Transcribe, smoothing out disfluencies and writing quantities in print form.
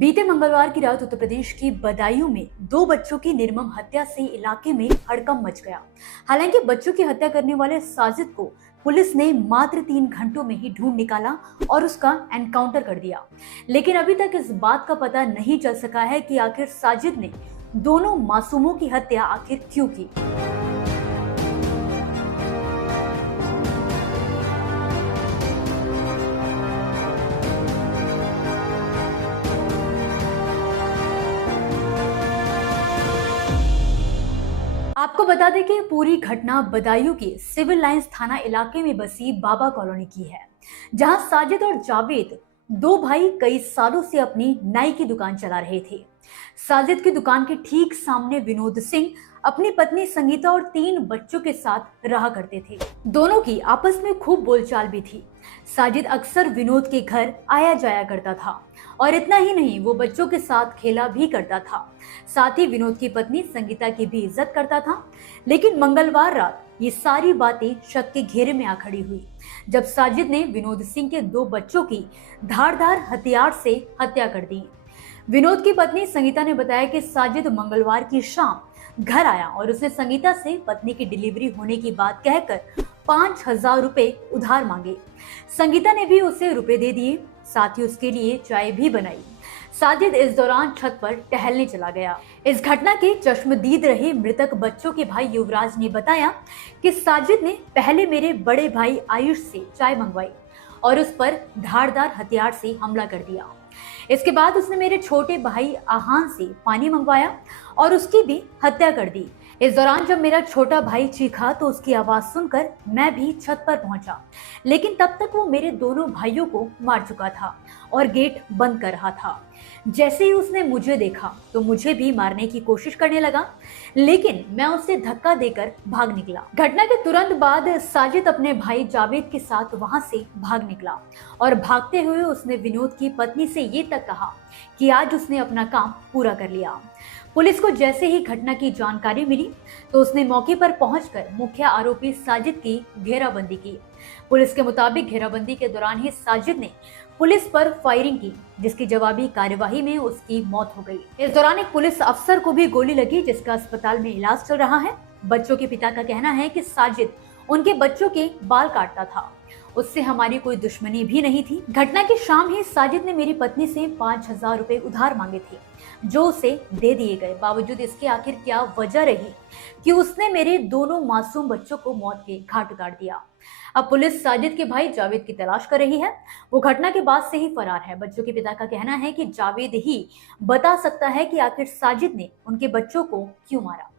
बीते मंगलवार की रात उत्तर प्रदेश की बदायूं में दो बच्चों की निर्मम हत्या से इलाके में हड़कंप मच गया। हालांकि बच्चों की हत्या करने वाले साजिद को पुलिस ने मात्र 3 घंटों में ही ढूंढ निकाला और उसका एनकाउंटर कर दिया। लेकिन अभी तक इस बात का पता नहीं चल सका है कि आखिर साजिद ने दोनों मासूमों की हत्या आखिर क्यों की। आपको बता दें कि पूरी घटना बदायूं के सिविल लाइंस थाना इलाके में बसी बाबा कॉलोनी की है, जहां साजिद और जावेद दो भाई कई सालों से अपनी नाई की दुकान चला रहे थे। साजिद की दुकान के ठीक सामने विनोद सिंह अपनी पत्नी संगीता और 3 बच्चों के साथ रहा करते थे। दोनों की आपस में खूब बोलचाल भी थी। साजिद अक्सर विनोद के घर आया जाया करता था और इतना ही नहीं, वो बच्चों के साथ खेला भी करता था। साथ ही विनोद की पत्नी संगीता की भी इज्जत करता था। लेकिन मंगलवार रात ये सारी बातें शक के घेरे में आ खड़ी हुई, जब साजिद ने विनोद सिंह के 2 बच्चों की धारदार हथियार से हत्या कर दी। विनोद की पत्नी संगीता ने बताया कि साजिद मंगलवार की शाम घर आया और उसने संगीता से पत्नी की डिलीवरी होने की बात कहकर 5,000 रुपए उधार मांगे। संगीता ने भी उसे रुपए दे दिए, साथ ही उसके लिए चाय भी बनाई। साजिद इस दौरान छत पर टहलने चला गया। इस घटना के चश्मदीद रहे मृतक बच्चों के भाई युवराज ने बताया कि साजिद ने पहले मेरे बड़े भाई आयुष से चाय मंगवाई और उस पर धारदार हथियार से हमला कर दिया। इसके बाद उसने मेरे छोटे भाई आहान से पानी मंगवाया और उसकी भी हत्या कर दी। इस दौरान जब मेरा छोटा भाई चीखा तो उसकी आवाज सुनकर मैं भी छत पर पहुंचा, लेकिन तब तक वो मेरे दोनों भाइयों को मार चुका था और गेट बंद कर रहा था। जैसे ही उसने मुझे देखा तो मुझे भी मारने की कोशिश करने लगा, लेकिन मैं उसे धक्का देकर भाग निकला। घटना के तुरंत बाद साजिद अपने भाई जावेद के साथ वहां से भाग निकला और भागते हुए उसने विनोद की पत्नी से ये तक कहा कि आज उसने अपना काम पूरा कर लिया। पुलिस को जैसे ही घटना की जानकारी मिली तो उसने मौके पर पहुंचकर मुख्य आरोपी साजिद की घेराबंदी की। पुलिस के मुताबिक घेराबंदी के दौरान ही साजिद ने पुलिस पर फायरिंग की, जिसकी जवाबी कार्यवाही में उसकी मौत हो गई। इस दौरान एक पुलिस अफसर को भी गोली लगी, जिसका अस्पताल में इलाज चल रहा है। बच्चों के पिता का कहना है कि साजिद उनके बच्चों के बाल काटता था, उससे हमारी कोई दुश्मनी भी नहीं थी। घटना की शाम ही साजिद ने मेरी पत्नी से 5,000 रुपए उधार मांगे थे, जो उसे दे दिए गए। बावजूद इसके आखिर क्या वजह रही कि उसने मेरे दोनों मासूम बच्चों को मौत के घाट उतार दिया। अब पुलिस साजिद के भाई जावेद की तलाश कर रही है। वो घटना के बाद से ही फरार है। बच्चों के पिता का कहना है कि जावेद ही बता सकता है कि आखिर साजिद ने उनके बच्चों को क्यों मारा।